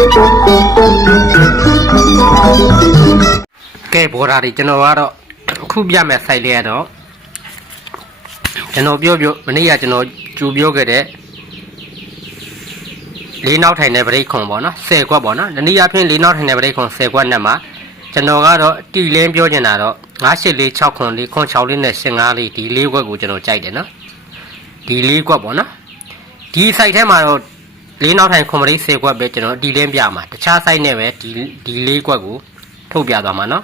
ကဲဘော်ဒါတွေကျွန်တော်ကတော့ခုပြမဲ့ဆိုင်လေးကတော့ကျွန်တော်ပြောမနေ့ကကျွန်တော်ကြိုပြောခဲ့တဲ့လေးနောက်ထိုင်တဲ့ဗရိတ်ခွန်ပေါ့နော်10ခွက်ပေါ့နော်ဒီနေ့အဖြစ်လေးနောက်ထိုင်တဲ့ဗရိတ်ခွန်10ခွက်နဲ့မှာကျွန်တော်ကတော့တီလင်းပြောချင်တာတော့9846ခွန်လေးခွန်6လေးနဲ့15လေးဒီ၄ခွက်ကိုကျွန်တော်ကြိုက်တယ်နော်ဒီ၄ခွက်ပေါ့နော်ဒီဆိုင်ထဲမှာတော့လေးနောက်ထိုင်ခွန်ဗရိတ်10ခွက်ပဲကျွန်တော်တီလင်းပြမှာတခြားဆိုင်နဲ့ပဲဒီ၄ခွက်ကိုထုတ်ပြသွားမှာနော်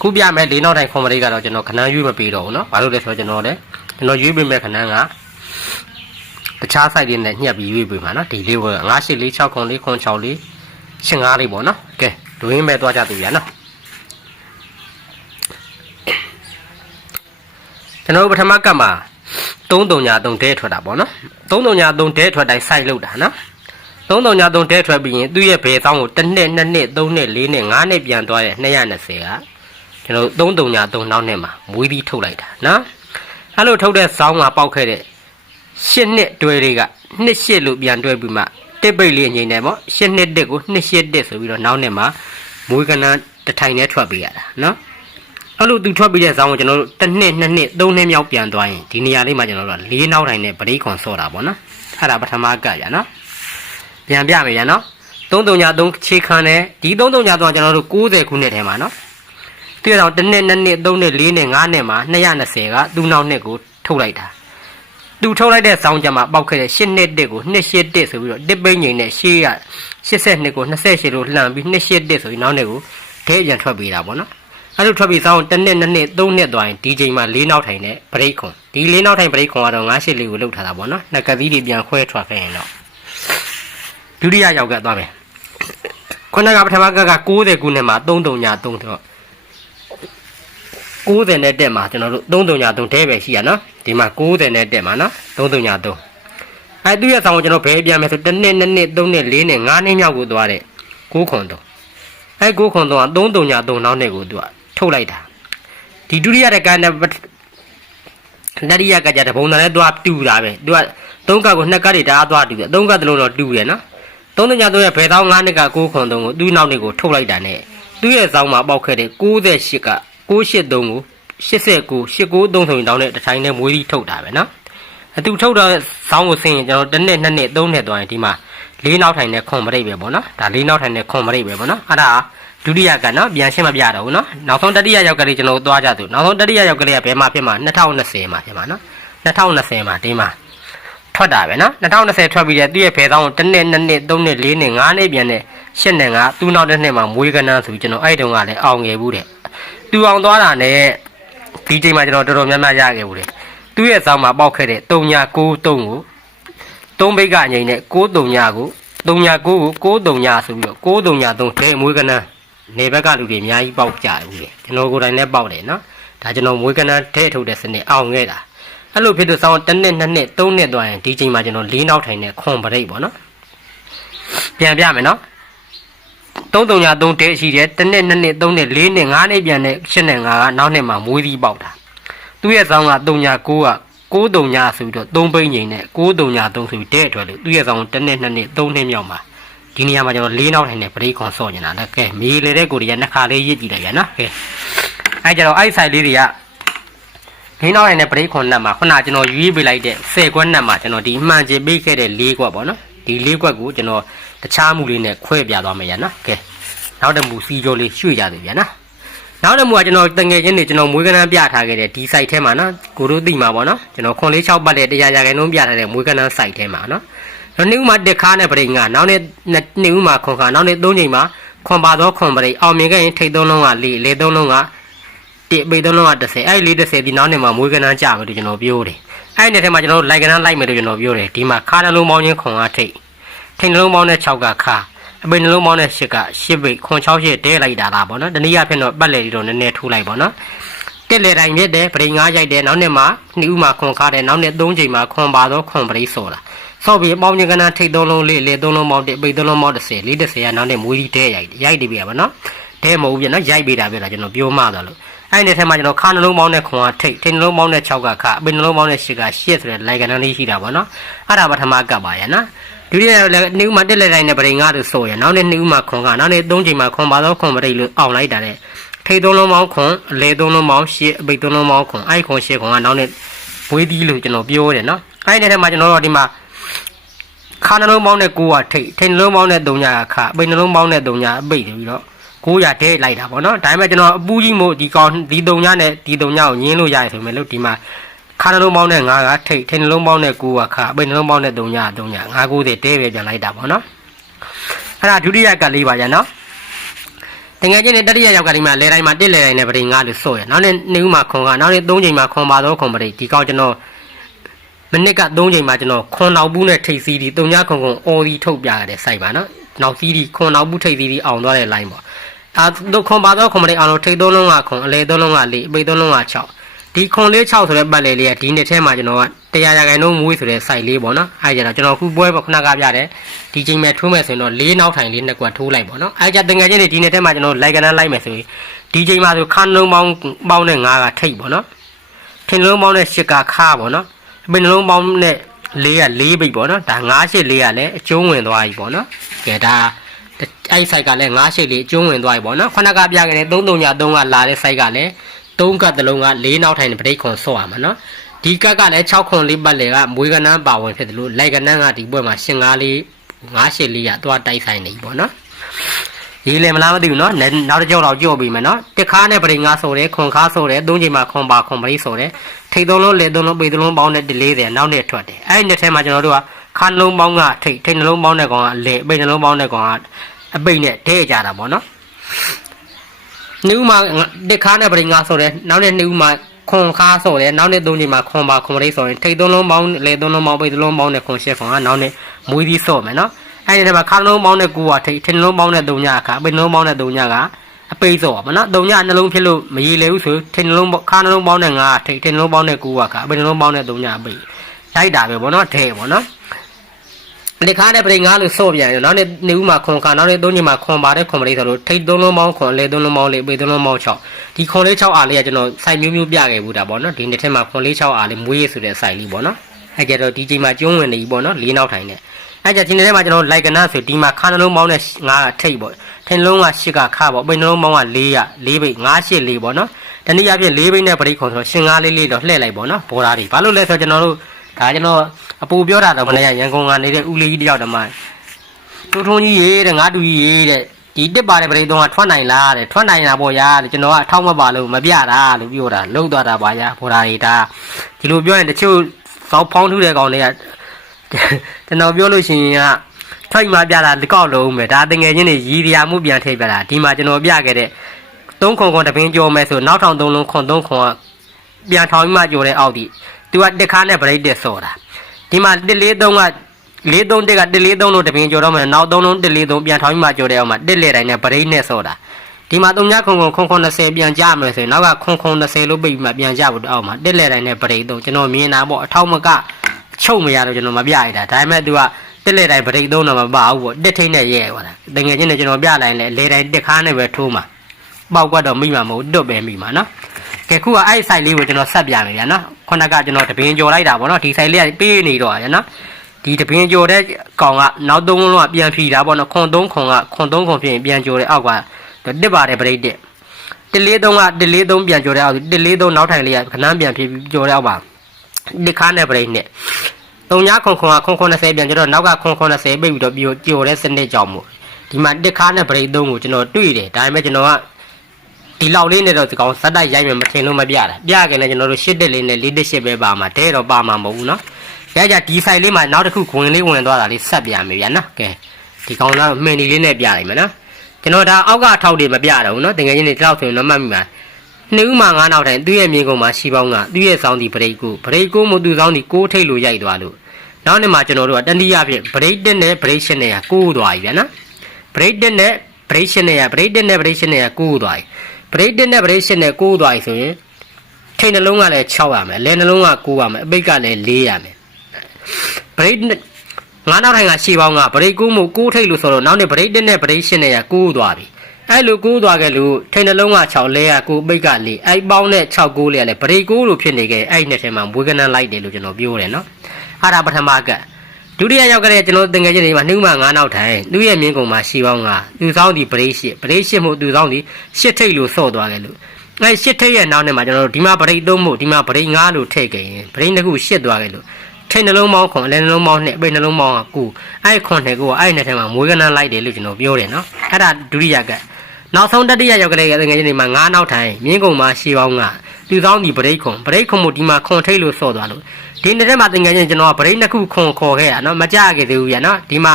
ခုပြမယ်လေးနောက်ထိုင်ခွန်ဗရိတ်ကတော့ကျွန်တော်ခဏရွေးမပေးတော့ဘူးနော်ဘာလို့လဲဆိုတော့ကျွန်တော်ရွေးပေးမဲ့ခဏကတခြား site တွေနဲ့ညှက်ပြီးရွေးပေးမှာနော်ဒီလေးက9846ခွန်လေးခွန်6လေး15လေးပေါ့နော်ကဲဒွင်းမဲ့သွားကြသူရနော်ကျွန်တော်ပထမကပ်မှာ3303တဲထွက်တာပေါ့နော်3303တဲထွက်တိုင်း site လောက်တာနော်3303တဲထွက်ပြီးရင်သူ့ရဲ့ဘယ်သောင်းကို1နှစ်2နှစ်3နှစ်4နှစ်5နှစ်ပြန်သွားတဲ့220ကကျွန်တော်3303နောက်နှစ်မှာမွေးပြီးထုတ်လိုက်တာနော်အဲ့လိုထုတ်တဲ့ဇောင်းကပေါက်ခဲ့တဲ့8နှစ်တွဲတွေက2 8လို့ပြန်တွဲပြီးမှတစ်ပိတ်လေးအငိမ့်နေပေါ့8နှစ်တစ်ကို2 8တစ်ဆိုပြီးတော့နောက်နှစ်မှာမွေးကနန်းတစ်ထိုင်နဲ့ထွက်ပေးရတာနော်အဲ့လိုသူထွက်ပြီးတဲ့ဇောင်းကိုကျွန်တော်တို့1နှစ်2နှစ်3နှစ်မြောက်ပြန်သွားရင်ဒီနေရာလေးမှာကျွန်တော်တို့4နောက်ထိုင်နဲ့ဗရိတ်ခွန်ဆော့တာပေါ့နော်အဲ့ဒါပထမကရနော်ပြန်ပြမယ်ရနော်3303ခြေခံတယ်ဒီ3303ကျွန်တော်တို့90ခုနှစ်ထဲမှာနော်ဒီတော့1နှစ်2နှစ်3နှစ်4နှစ်5နှစ်မှာ220ကသူ့နောက်နှစ်ကိုထုတ်လိုက်တာသူထုတ်လိုက်တဲ့ဇောင်းကြမှာပေါက်ခဲ့တဲ့8နှစ်တစ်ကို2 8တစ်ဆိုပြီးတော့တစ်ပိတ်ငိမ့်နဲ့ရှေးရ82ကို28လို့လှန်ပြီး2 8တစ်ဆိုပြီးနောက်နှစ်ကိုထဲပြန်ထွက်ပေးတာပေါ့နော်အဲ့လိုထွက်ပြီးဇောင်း1နှစ်2နှစ်3နှစ်သွားရင်ဒီချိန်မှာ4နောက်ထိုင်နဲ့ဗရိတ်ခွန်ဒီ4နောက်ထိုင်ဗရိတ်ခွန်ကတော့98လေးကိုလုတ်ထားတာပေါ့နော်နှစ်ကသီးတွေပြန်ခွဲထွက်ခဲ့ရင်တော့ဒုတိယရောက်ကသွားမယ်ခုနကပထမက90ခုနှစ်မှာ3303တော့90နဲ့တက်မှာကျွန်တော်တို့3303တဲပဲရှိရနော်ဒီမှာ90နဲ့တက်မှာနော်3303အဲသူ့ရဲ့ဆောင်ကိုကျွန်တော်ဘယ်ပြန်မယ်ဆို1နှစ်2နှစ်3နှစ်4နှစ်5နှစ်မြောက်ကိုသွားတဲ့9ခွန်3အဲ9ခွန်3က3303နောက်နှစ်ကိုသူကထုတ်လိုက်တာဒီဒုတိယတကန်နဲ့တတိယကကြတဲ့ဘုံသားနဲ့သွားတူတာပဲသူက3ကတ်ကို2ကတ်တွေတအားသွားတူတယ်3ကတ်တလုံးတော့တူတယ်နော်3303ရဲ့ဘယ်သောင်း5နှစ်က9ခွန်3ကိုသူ့နောက်နှစ်ကိုထုတ်လိုက်တာနဲ့သူ့ရဲ့ဆောင်မှာပေါက်ခဲ့တဲ့98က983ကို89 89 3ဆိုရင်တောင်းတဲ့တစ်ထိုင်နဲ့မွေးပြီးထုတ်တာပဲနော်အတူထုတ်တော့ဇောင်းကိုဆင်းရင်ကျွန်တော်1နှစ်2နှစ်3နှစ်သွားရင်ဒီမှာ4နောက်ထိုင်နဲ့ခွန်မရိတ်ပဲပေါ့နော်ဒါ4နောက်ထိုင်နဲ့ခွန်မရိတ်ပဲပေါ့နော်အဲ့ဒါဒုတိယကနော်ပြန်ရှင်းမပြတော့ဘူးနော်နောက်ဆုံးတတိယရောက်ကလေးကျွန်တော်သွားကြသူနောက်ဆုံးတတိယရောက်ကလေးကဘယ်မှာဖြစ်မှာ2020မှာဖြစ်မှာနော်2020မှာဒီမှာထွက်တာပဲနော်2020ထွက်ပြီးတဲ့သူ့ရဲ့ဘယ်သောင်း1နှစ်2နှစ်3နှစ်4နှစ်5နှစ်ပြန်တဲ့8နှစ်ကသူ့နောက်တစ်နှစ်မှာမွေးကနန်းဆိုပြီးကျွန်တော်အဲ့တုန်းကလည်းအောင်ငယ်ဘူးတဲ့တူအောင်သွားတာနဲ့ဒီချိန်မှာကျွန်တော်တော်တော်များများရခဲ့ဘူးလေသူ့ရဲ့ဇောင်းမှာပေါက်ခဲ့တဲ့3993ကို3ဘိတ်ကအငိမ့်နဲ့93ကို39ကို93ဆိုပြီးတော့93ဒဲမွေးကနန်းနေဘက်ကလူတွေအများကြီးပေါက်ကြဘူးလေကျွန်တော်ကိုယ်တိုင်လည်းပေါက်တယ်နော်ဒါကျွန်တော်မွေးကနန်းထဲထုတ်တဲ့စနစ်အောင်ခဲ့တာအဲ့လိုဖြစ်တဲ့ဇောင်း1နှစ်2နှစ်3နှစ်သွားရင်ဒီချိန်မှာကျွန်တော်4နောက်ထိုင်နဲ့ခွန်ပရိတ်ပေါ့နော်ပြန်ပြမယ်နော်3303တဲရှိတယ်1နှစ်2နှစ်3နှစ်4နှစ်5နှစ်ပြန်တဲ့8နဲ့5ကနောက်နှစ်မှာမွေးပြီးပေါက်တာသူ့ရဲ့ဇောင်းက39က93ဆိုပြီးတော့3ပိတ်ငိမ့်နဲ့93ဆိုပြီးတဲ့အတွက်လို့သူ့ရဲ့ဇောင်း1နှစ်2နှစ်3နှစ်မြောက်မှာဒီနေရာမှာကျွန်တော်4နောက်ထိုင်နဲ့ဗရိတ်ခွန်ဆော့နေတာလည်းကဲမေးလေတဲ့ကိုရီးယားနှစ်ခါလေးရစ်ကြည့်လိုက်ရနော်ကဲအဲကြတော့အဲ့ဆိုင်လေးတွေက4နောက်ထိုင်နဲ့ဗရိတ်ခွန်နက်မှာခုနကျွန်တော်ရွေးပေးလိုက်တဲ့10ခွက်နက်မှာကျွန်တော်ဒီအမှန်ချေပေးခဲ့တဲ့4ခွက်ပေါ့နော်ဒီ4ခွက်ကိုကျွန်တော်တခြားမူလေးနဲ့ခွဲပြသွားမယ်ရနော်ကဲနောက်တစ်မူစီကြောလေးရွှေ့ကြတယ်ဗျာနော်နောက်တစ်မူကကျွန်တော်တငယ်ချင်းတွေကျွန်တော်မွေးကနန်းပြထားခဲ့တဲ့ဒီ site ထဲမှာနော်ကိုတို့သိမှာပေါ့နော်ကျွန်တော်6ပတ်တဲ့100ရာခိုင်နှုန်းပြထားတဲ့မွေးကနန်း site ထဲမှာနော်နောက်နေ့ဦးမှာတက်ခါနဲ့ပရိငါနောက်နေ့ဦးမှာခွန်ခါနောက်နေ့3ချိန်မှာခွန်ပါသောခွန်ပရိအောင်မြင်ခဲ့ရင်ထိတ်3လုံးက4လေ3လုံးက1ပိတ်3လုံးက30အဲ့430ဒီနောက်နေ့မှာမွေးကနန်းကြမယ်လို့ကျွန်တော်ပြောတယ်အဲ့ဒီထဲမှာကျွန်တော်လိုက်ကနန်းလိုက်မယ်လို့ကျွန်တော်ပြောတယ်ဒီမှာခါနှလုံးပေါင်းချင်းခွန်ကထိတ်နှလုံးပေါင်းနဲ့6ကခါအပိနှလုံးပေါင်းနဲ့8က8ပိတ်ခွန်6ရှစ်တဲလိုက်တာလားပေါ့နော်တနည်းအားဖြင့်တော့ပတ်လေဒီတော့နည်းနည်းထိုးလိုက်ပေါ့နော်တက်လေတိုင်းမြစ်တယ်ပရိငါရိုက်တယ်နောက်နေ့မှာ2ဦးမှာခွန်ခါတယ်နောက်နေ့3ချိန်မှာခွန်ပါတော့ခွန်ပရိဆော်တာဆော့ပြီးပေါင်းချင်းကနန်းထိတ်3လုံးလေးလေ3လုံးပေါင်း1ပိတ်3လုံးပေါင်း30 40ကနောက်နေ့မွေးပြီးတဲရိုက်တယ်ပြပါနော်တဲမဟုတ်ဘူးပြနော်ရိုက်ပေးတာပြလားကျွန်တော်ပြောမှသွားလို့အဲ့ဒီထဲမှာကျွန်တော်ခါနှလုံးပေါင်းနဲ့ခွန်ကထိတ်နှလုံးပေါင်းနဲ့6ကခါအပိနှလုံးပေါင်းနဲ့8က8ဆိုတဲ့လိုက်ကနန်းလေးရှိတာပေါ့နော်အဲ့ဒါပထမကပ်ပါရနော် ဒုတိယလည်းနှူးမှာတက်လက်တိုင်းနဲ့ပရိငါလို့ဆိုရနောက်နဲ့နှူးမှာခွန်ကနောက်နဲ့3ချိန်မှာခွန်ပါတော့ခွန်ပရိလို့အောင်လိုက်တာတဲ့ထိတ်3လုံးပေါင်းခွန်အလဲ3လုံးပေါင်း8အပိတ်3လုံးပေါင်းခွန်အဲ့ခွန်8ခွန်ကနောက်နဲ့ဘွေးသီးလို့ကျွန်တော်ပြောတယ်နော်အဲ့ဒီထဲမှာကျွန်တော်တို့ဒီမှာခါနှလုံးပေါင်းနဲ့9ကထိတ်နှလုံးပေါင်းနဲ့3ညကခအပိတ်နှလုံးပေါင်းနဲ့3ညအပိတ်ပြီးတော့900ထဲလိုက်တာပေါ့နော်ဒါပေမဲ့ကျွန်တော်အပူးကြီးမို့ဒီကောင်ဒီ3ညနဲ့ဒီ3ညကိုညင်းလို့ရတယ်ဆိုပေမဲ့လို့ဒီမှာခါနှလုံးပေါင်းနဲ့9ကထိတ်နှလုံးပေါင်းနဲ့9ကခအပိတ်နှလုံးပေါင်းနဲ့3ည990တဲပဲပြန်လိုက်တာပေါ့နော်အဲ့ဒါဒုတိယကလေးပါရနော်တကယ်ချင်းတတိယရောက်ကလေးမှာလဲတိုင်းမှာတက်လဲတိုင်းနဲ့ပရိငါလို့ဆိုရနောက်နဲ့နှူးမှာခွန်ကနောက်နဲ့3ချိန်မှာခွန်ပါတော့ခွန်ပရိဒီကောင်ကျွန်တော်မနစ်က3ချိန်မှာကျွန်တော်ခွန်နောက်ဘူးနဲ့ထိတ်စီးဒီ3ညခွန်အော်ဒီထုတ်ပြရတဲ့စိုက်ပါနော်နောက်စီးဒီခွန်နောက်ဘူးထိတ်စီးဒီအောင်သွားတဲ့ line ပေါ့တို့ခွန်ပါတော့ခွန်ပရိအောင်လို့ထိတ်3လုံးကခွန်အလဲ3လုံးက4အပိတ်3လုံးက6ဒီခွန်လေး6ဆိုတဲ့ပတ်လေလေးကဒီနှစ်ထဲမှာကျွန်တော်က100ရာခိုင်နှုန်းမွေးဆိုတဲ့ site လေးပေါ့နော်အဲကြတော့ကျွန်တော်ခုပွဲခုနကပြတယ်ဒီချိန်မဲ့ထိုးမယ်ဆိုရင်တော့4နောက်ထိုင်လေးနှစ်ကွက်ထိုးလိုက်ပေါ့နော်အဲကြတငယ်ချင်းတွေဒီနှစ်ထဲမှာကျွန်တော်လိုက်ကနန်းလိုက်မယ်ဆိုရင်ဒီချိန်မှာဆိုခန်းလုံးပေါင်းနဲ့9ကထိတ်ပေါ့နော်ထင်းလုံးပေါင်းနဲ့10ကခါပေါ့နော်အပင်လုံးပေါင်းနဲ့4က4ပိတ်ပေါ့နော်ဒါ9 8 4ကလည်းအကျုံးဝင်သွားပြီပေါ့နော်ကဲဒါအဲ့ site ကလည်း9 8 4အကျုံးဝင်သွားပြီပေါ့နော်ခုနကပြခဲ့တဲ့3 3ည3ကလာတဲ့ site ကလည်း3ကတ်တလုံးက4နောက်ထိုင်ပရိတ်ခွန်ဆော့ရမှာနော်ဒီကတ်ကလည်း6ခွန်လေးပတ်လေကမွေးကနန်းပါဝင်ဖြစ်တယ်လို့လိုက်ကနန်းကဒီဘွဲ့မှာရှင်9လေး9 8 4ကသွားတိုက်ဆိုင်နေပြီပေါ့နော်ရေးလေမလားမသိဘူးနော်နောက်တစ်ကြောက်တော့ကြော့ပြီမယ်နော်တစ်ခါနဲ့ပရိငါဆိုတယ်ခွန်ခါဆိုတယ်3ချိန်မှာခွန်ပါခွန်ပရိဆိုတယ်ထိတ်3လုံးလေ3လုံးပေ3လုံးပေါင်းနဲ့40နောက်နဲ့ထွက်တယ်အဲ့ဒီနှစ်ထဲမှာကျွန်တော်တို့ကခါနှလုံးပေါင်းကထိတ်နှလုံးပေါင်းနဲ့ကောင်ကလေပေနှလုံးပေါင်းနဲ့ကောင်ကအပိတ်နဲ့ထဲကြတာပေါ့နော်နှူးမှာတစ်ခါနဲ့ပရိငါဆိုတယ်နောက်နဲ့နှူးမှာခွန်ခါဆိုတယ်နောက်နဲ့3ချိန်မှာခွန်ပါခွန်ပရိဆိုရင်ထိတ်3လုံးပေါင်းလေ3လုံးပေါင်းပေ3လုံးပေါင်းနဲ့ခွန်ရှက်ခွန်ကနောက်နဲ့မွေးပြီးဆော့မယ်နော်အဲ့ဒီထဲမှာခါနှလုံးပေါင်းနဲ့9ကထိတ်နှလုံးပေါင်းနဲ့3ညခါအပိတ်နှလုံးပေါင်းနဲ့3ညကအပိတ်ဆော့ပါနော်3ညနှလုံးဖြစ်လို့မရည်လေဘူးဆိုထိတ်နှလုံးခါနှလုံးပေါင်းနဲ့9ထိတ်နှလုံးပေါင်းနဲ့9ကခါအပိတ်နှလုံးပေါင်းနဲ့3ညအပိတ်လိုက်တာပဲပေါ့နော်ထဲပေါ့နော်ဒီခါနဲ့ပရိငါလို့ဆော့ပြန်ရောနောက်နဲ့နေဦးမှာခွန်ခါနောက်နဲ့3ညမှာခွန်ပါတဲ့ခွန်ပရိဆိုလို့ထိတ်3လုံးပေါင်းခွန်လေ3လုံးပေါင်းလေအပိတ်3လုံးပေါင်း6ဒီခွန်လေး6အားလေးကကျွန်တော်စိုက်မျိုးမျိုးပြခဲ့ဘူးတာပေါ့နော်ဒီနှစ်ထက်မှာခွန်လေး6အားလေးမွေးရဆိုတဲ့စိုက်လေးပေါ့နော်အဲ့ကြတော့ဒီချိန်မှာကျုံးဝင်နေပြီပေါ့နော်4နောက်ထိုင်နဲ့အဲ့ကြဒီနေ့ထဲမှာကျွန်တော်လိုက်ကနာဆိုဒီမှာခါနှလုံးပေါင်းနဲ့9ကထိတ်ပေါ့ထင်းလုံးက10ကခါပေါ့ပိတ်နှလုံးပေါင်းက4က4ပိတ်9 8 4ပေါ့နော်တနည်းအားဖြင့်4ပိတ်နဲ့ပရိခွန်ဆိုရှင်9လေးလေးတော့လှည့်လိုက်ပေါ့နော်ဘော်ဒါတွေဘာလို့လဲဆိုတော့ကျွန်တော်တို့ဒါကျွန်တော်အပူပြောတာတော့မလဲရန်ကုန်ကနေတဲ့ဦးလေးကြီးတယောက်တည်းမှတူထုံးကြီးရေးတဲ့ငါတူကြီးရေးတဲ့ဒီတစ်ပါတဲ့ပရိသုံးကထွက်နိုင်လားတဲ့ထွက်နိုင်တာပေါ့ရာတဲ့ကျွန်တော်ကအထောက်မပါလို့မပြတာလို့ပြောတာလှုပ်သွားတာပါရာဘော်ဒါတွေဒါဒီလိုပြောရင်တချို့စောက်ဖောင်းထူးတဲ့ကောင်တွေကကျွန်တော်ပြောလို့ရှိရင်ကထိုက်မှပြတာဒီကောက်လုံးမယ်ဒါတငယ်ချင်းတွေရည်ရမှုပြန်ထိပ်ပြတာဒီမှာကျွန်တော်ပြခဲ့တဲ့3ခွန်ခွန်တပင်းကြောမယ်ဆိုနောက်ထောင်3လုံးခွန်3ခွန်ကပြန်ထောင်ပြီးမှကြောတဲ့အောက်ဒီသူကတစ်ခါနဲ့ဗရိတ်တက်ဆော့တာဒီမှာ143က431က143လို့တပင်းကြောတော့မယ်နောက်3လုံး143ပြန်ထောင်ပြီးမှကြောတဲ့အောက်မှာ1လေတိုင်းနဲ့ဗရိတ်နဲ့ဆော့တာဒီမှာ3ညခွန်ခွန်20ပြန်ကြမယ်ဆိုရင်နောက်ကခွန်20လို့ပိတ်ပြီးမှပြန်ကြဖို့အောက်မှာ1လေတိုင်းနဲ့ဗရိတ်3ကျွန်တော်မြင်တာပေါ့အထောက်မကချုပ်မရတော့ကျွန်တော်မပြရတာဒါပေမဲ့ तू ကတက်လေတိုင်းဗရိတ်သုံးတော့မပါဘူးပေါ့တက်ထိတ်နဲ့ရဲသွားတာတကယ်ချင်းနဲ့ကျွန်တော်ပြလိုက်လဲလေတိုင်းတက်ခါနဲ့ပဲထိုးမှာပေါက်ကွက်တော့မိမှာမဟုတ်တွတ်ပဲမိမှာနော်ကဲခုကအဲ့ site လေးကိုကျွန်တော်ဆက်ပြမယ်ဗျာနော်ခုနကကျွန်တော်တပင်းကြော်လိုက်တာပေါ့နော်ဒီ site လေးကပေးနေတော့ဗျာနော်ဒီတပင်းကြော်တဲ့ကောင်ကနောက်3လုံးကပြန်ဖြီတာပေါ့နော်ခွန်3ခွန်ကခွန်3ခွန်ဖြစ်ရင်ပြန်ကြော်တဲ့အောက်ကတက်ပါတယ်ဗရိတ်တက်143က143ပြန်ကြော်တဲ့အောက်143နောက်ထိုင်လေးကခဏပြန်ဖြီကြော်တဲ့အောက်ပါဒီခါနဲ့ဗရိတ်နဲ့3ညခွန်ခွန်ကခွန်20ပြန်ကျတော့နောက်ကခွန်20ပိတ်ပြီးတော့ကြော်တဲ့စနစ်ကြောင့်မို့ဒီမှာတစ်ခါနဲ့ဗရိတ်3ကိုကျွန်တော်တွေ့တယ်ဒါပေမဲ့ကျွန်တော်ကဒီလောက်လေးနဲ့တော့ဒီကောင်စက်တိုက်ရိုက်မယ်မထင်လို့မပြတာပြခင်လည်းကျွန်တော်တို့8တက်လေးနဲ့4တက်8ပဲပါမှာတဲတော့ပါမှာမဟုတ်ဘူးเนาะကြကြဒီ site လေးမှာနောက်တစ်ခုခွင်လေးဝင်သွားတာလေးဆက်ပြမယ်ဗျာနော်ကဲဒီကောင်ကတော့မှင်ဒီလေးနဲ့ပြလိုက်မယ်နော်ကျွန်တော်ဒါအောက်ကထောက်တွေမပြတော့ဘူးเนาะတကယ်ချင်းဒီလောက်ဆိုရင်တော့မှတ်မိမှာနှူးမှာ9နောက်တိုင်သူ့ရဲ့မြေကုံမှာရှိပေါင်းကသူ့ရဲ့စောင်းဒီဗရိတ်ကိုမသူစောင်းဒီ6ထိတ်လို့ရိုက်သွားလို့နောက်နေ့မှာကျွန်တော်တို့ကတတိယဖြင့်ဗရိတ်တက်နဲ့ဗရိတ်ရှင်းနဲ့က9သွားပြီဗျာနော်ဗရိတ်တက်နဲ့ဗရိတ်ရှင်းနဲ့ဗရိတ်တက်နဲ့ဗရိတ်ရှင်းနဲ့က9သွားပြီဗရိတ်တက်နဲ့ဗရိတ်ရှင်းနဲ့9သွားပြီဆိုရင်ထိတ်နှလုံးကလည်း6ရမယ်လဲနှလုံးက9ရမယ်အပိတ်ကလည်း4ရမယ်ဗရိတ်9နောက်တိုင်ကရှိပေါင်းကဗရိတ်ကို6ထိတ်လို့ဆိုတော့နောက်နေ့ဗရိတ်တက်နဲ့ဗရိတ်ရှင်းနဲ့က9သွားပြီအဲ့လို9သွားခဲ့လို့ထိန်နှလုံးက6လဲရ9ပိတ်က4အဲ့ပေါင်းနဲ့6 9လဲလည်းဗရိတ်9လို့ဖြစ်နေခဲ့အဲ့နှစ်ထဲမှာမွေးကနန်းလိုက်တယ်လို့ကျွန်တော်ပြောတယ်နော်အဲ့ဒါပထမက ဒုတိယရောက်ကလေးကျွန်တော်တင်ငယ်ချင်းတွေမှာနှုတ်မှ9နောက်ထိုင်သူ့ရဲ့မြင်းကုံမှာရှီပေါင်းကသူဆောင်ဒီပရိရှစ်မှုသူဆောင်ဒီရှစ်ထိတ်လို့ဆော့သွားတယ်လို့အဲရှစ်ထိတ်ရဲ့နောက်နဲ့မှာကျွန်တော်တို့ဒီမှာပရိ3မှုဒီမှာပရိ9လို့ထည့်ခဲ့ရင်ပရိ2ခုရှစ်သွားတယ်လို့ထိတ်နှလုံးပေါင်းခွန်အလဲနှလုံးပေါင်းနဲ့ပိတ်နှလုံးပေါင်းက9အဲ့ခွန်နဲ့ကိုအဲ့နဲ့ထဲမှာမွေးကနန်းလိုက်တယ်လို့ကျွန်တော်ပြောတယ်နော်အဲ့ဒါဒုတိယကနောက်ဆုံးတတိယရောက်ကလေးတင်ငယ်ချင်းတွေမှာ9နောက်ထိုင်မြင်းကုံမှာရှီပေါင်းကသူဆောင်ဒီပရိခွန်မှုဒီမှာခွန်ထိတ်လို့ဆော့သွားလို့ဒီနေ့ထဲမှာတင်ငယ်ချင်းကျွန်တော်ကပရိ2ခုခွန်ခေါ်ခဲ့တာနော်မကြခဲ့သေးဘူးဗျာနော်ဒီမှာ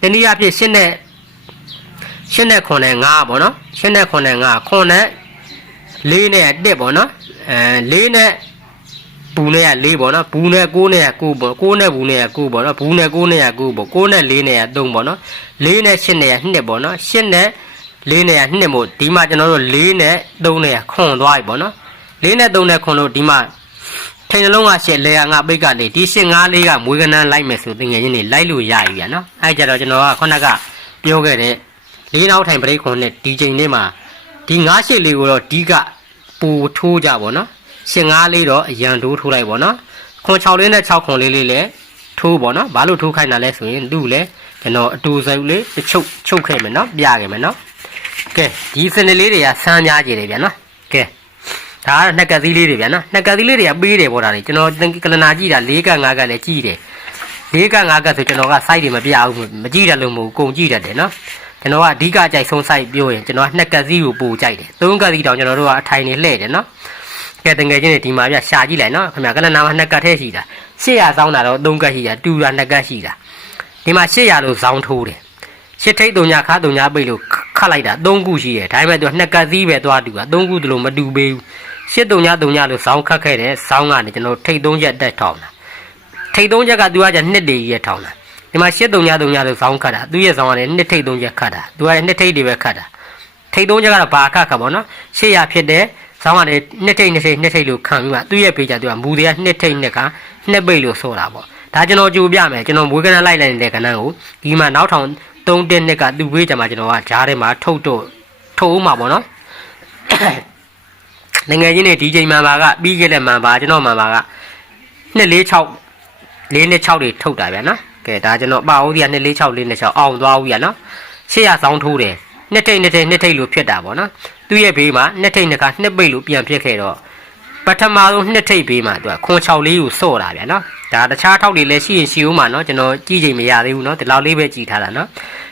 တနည်းအားဖြင့်ရှင်းနဲ့ခွန်နဲ့9ပေါ့နော်ရှင်းနဲ့ခွန်နဲ့9ခွန်နဲ့4နဲ့1ပေါ့နော်4နဲ့ဘူးနဲ့4ပေါ့နော်ဘူးနဲ့9နဲ့9ပေါ့9နဲ့ဘူးနဲ့9ပေါ့နော်ဘူးနဲ့9နဲ့9ပေါ့9နဲ့4နဲ့3ပေါ့နော်4နဲ့8နဲ့2ပေါ့နော်8နဲ့4နဲ့2မို့ဒီမှာကျွန်တော်တို့4နဲ့3နဲ့ခွန်သွားပြီပေါ့နော်4နဲ့3နဲ့ခွန်လို့ဒီမှာထိန်နှလုံးကရှစ်လေငါပိတ်ကနေဒီရှစ်5လေးကမွေးကနန်းလိုက်မယ်ဆိုတင်ငယ်ချင်းတွေလိုက်လို့ရပြီဗျာနော်အဲကြတော့ကျွန်တော်ကခုနကပြောခဲ့တဲ့4နောက်ထိုင်ပရိခွန်နဲ့ဒီချိန်လေးမှာဒီ9ရှစ်လေးကိုတော့ဒီကပူထိုးကြပါနော်ရှစ်5လေးတော့အရန်ထိုးလိုက်ပါနော်ခွန်6လေးနဲ့6ခွန်လေးလေးလည်းထိုးပါနော်ဘာလို့ထိုးခိုင်းတာလဲဆိုရင်သူ့လည်းကျွန်တော်အတူစုပ်လေးတစ်ချုပ်ခဲ့မယ်နော်ပြခဲ့မယ်နော်ကဲဒီစနစ်လေးတွေကဆန်းများကြတယ်ဗျာနော်ကဲဒါကတော့နှစ်ကသီးလေးတွေဗျာနော်နှစ်ကသီးလေးတွေကပေးတယ်ပေါ့ဒါလေကျွန်တော်ကလနာကြည့်တာ4က5ကလည်းကြည့်တယ်4က5ကဆိုကျွန်တော်က site တွေမပြဘူးမကြည့်တယ်လို့မဟုတ်ကုန်ကြည့်တတ်တယ်နော်ကျွန်တော်ကအဓိကအကြိုက်ဆုံး site ပြောရင်ကျွန်တော်ကနှစ်ကသီးကိုပို့ကြိုက်တယ်3ကသီးတောင်ကျွန်တော်တို့ကအထိုင်နေလှည့်တယ်နော်ကဲတကယ်ချင်းဒီမှာဗျရှာကြည့်လိုက်နော်ခင်ဗျာကလနာမှာနှစ်ကထဲရှိတာ800စောင်းတာတော့3ကရှိတာတူတာ2ကရှိတာဒီမှာ800လို့ဇောင်းထိုးတယ်ရှစ်ထိတ်တုံညာခါတုံညာပိတ်လို့ခတ်လိုက်တာ3ခုရှိတယ်ဒါပေမဲ့သူကနှစ်ကသီးပဲသွားတူတာ3ခုတလို့မတူပေးဘူးရှစ်တုံညာလို့ဇောင်းခတ်ခဲ့တယ်ဇောင်းကနေကျွန်တော်ထိတ်3ချက်တက်ထောင်တာထိတ်3ချက်ကသူကကျနှစ်တည်းကြီးရထောင်တာဒီမှာရှစ်တုံညာလို့ဇောင်းခတ်တာသူရဲ့ဇောင်းကလည်းနှစ်ထိတ်3ချက်ခတ်တာသူကလည်းနှစ်ထိတ်တွေပဲခတ်တာထိတ်3ချက်ကတော့ဘာခတ်ခတ်ပေါ့နော်800ဖြစ်တယ်ဇောင်းကလည်းနှစ်ထိတ်လို့ခံပြီးမှသူရဲ့ပေကြသူကမူတွေကနှစ်ထိတ်နှစ်ကနှစ်ပိတ်လို့ဆိုတာပေါ့ဒါကျွန်တော်ကြိုပြမယ်ကျွန်တော်မွေးကနန်းလိုက်နေတဲ့ကနန်းကိုဒီမှာနောက်ထောင်3တက်နှစ်ကသူ့ဝေးကြမှာကျွန်တော်ကဂျားထဲမှာထုတ်ဦးမှာပေါ့နော်ငယ်ချင်းတွေဒီချိန်မှန်ပါကပြီးခဲ့တဲ့မှန်ပါကျွန်တော်မှန်ပါက246 426တွေထုတ်တာဗျာနော်ကဲဒါကျွန်တော်ပါဦးဒီက246 426အောင်သွားဦးဗျာနော်800ဆောင်းထိုးတယ်နှစ်ထိတ်လို့ဖြစ်တာပေါ့နော်သူ့ရဲ့ဘေးမှာနှစ်ထိတ်နှစ်ကနှစ်ပိတ်လို့ပြန်ဖြစ်ခဲ့တော့ပထမဆုံးနှစ်ထိတ်ဘေးမှာသူကခွန်6လေးကိုစော့တာဗျာနော်ဒါတခြားထောက်တွေလည်းရှိရင်ရှိဦးမှာနော်ကျွန်တော်ကြည့်ချိန်မရသေးဘူးနော်ဒီလောက်လေးပဲကြည်ထားတာနော်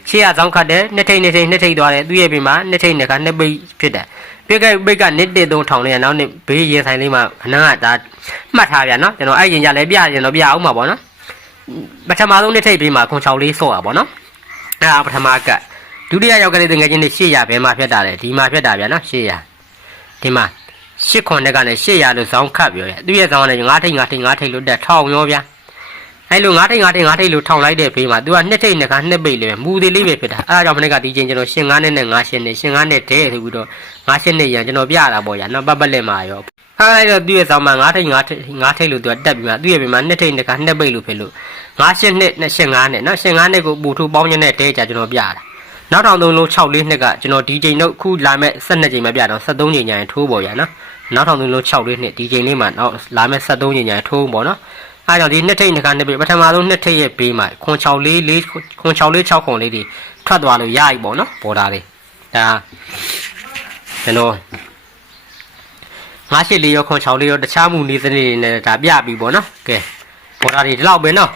800ဆောင်းခတ်တယ်နှစ်ထိတ်သွားတယ်သူ့ရဲ့ဘေးမှာနှစ်ထိတ်နှစ်ကနှစ်ပိတ်ဖြစ်တယ်ပိတ်ကနှစ်တစ်သုံးထောင်လေးကနောက်နှစ်ဘေးရင်ဆိုင်လေးမှာခဏကဒါမှတ်ထားဗျာနော်ကျွန်တော်အဲ့ရင်ကြလည်းပြအောင်မှာပေါ့နော်ပထမဆုံးနှစ်ထိတ်ဘေးမှာခွန်6လေးစော့တာပေါ့နော်အဲ့ဒါပထမကဒုတိယရောက်ကလေးငယ်ချင်းတွေ800ဘယ်မှာဖြစ်တာလဲဒီမှာဖြစ်တာဗျာနော်800ဒီမှာ8ခွန်နဲ့ကလည်း800လို့ဇောင်းခတ်ပြောရဲ့သူ့ရဲ့ဇောင်းကလည်း9ထိတ်လို့တက်ထောင်ရောဗျာအဲ့လို9ထိတ်လို့ထောင်လိုက်တဲ့ဘေးမှာသူကနှစ်ထိတ်နှစ်ကနှစ်ပိတ်လေမူသေးလေးပဲဖြစ်တာအဲ့ဒါကြောင့်မနေ့ကဒီချိန်ကျွန်တော်ရှင်9နဲ့9ရှင်နဲ့ရှင်9နဲ့ဒဲဆိုပြီးတော့9ရှင်နဲ့ရန်ကျွန်တော်ပြတာပေါ့ဗျာနော်ပတ်လက်မှာရောထားလိုက်တော့သူ့ရဲ့ဇောင်းမှာ9ထိတ်လို့သူကတက်ပြီးမှသူ့ရဲ့ဘေးမှာနှစ်ထိတ်နှစ်ကနှစ်ပိတ်လို့ဖြစ်လို့9ရှင်နဲ့ရှင်9နဲ့နော်ရှင်9နဲ့ကိုပူထူပေါင်းခြင်းနဲ့ဒဲကြကျွန်တော်ပြတာနောက်ထောင်3လုံး6လေးနှစ်ကကျွန်တော်ဒီချိန်တော့ခုလာမဲ့12ချိန်မှပြတော့73ချိန်ညာရင်ထိုးပေါ်ဗျာနော်နောက်ထောင်3လုံး6လေးနှစ်ဒီချိန်လေးမှာနောက်လာမဲ့73ချိန်ညာထိုးပေါ့နော်အဲကြောင့်ဒီနှစ်ထိတ်နှစ်ကနှစ်ပထမဆုံးနှစ်ထိတ်ရဲ့ဘေးမှာခွန်6လေး6ခွန်လေးတွေထွက်သွားလို့ရပြီပေါ့နော်ပေါ်တာလေးဒါကျွန်တော်984ရောခွန်6လေးရောတခြားမှုနေစနစ်တွေနဲ့ဒါပြပြီပေါ့နော်ကဲပေါ်တာတွေဒီလောက်ပဲနော်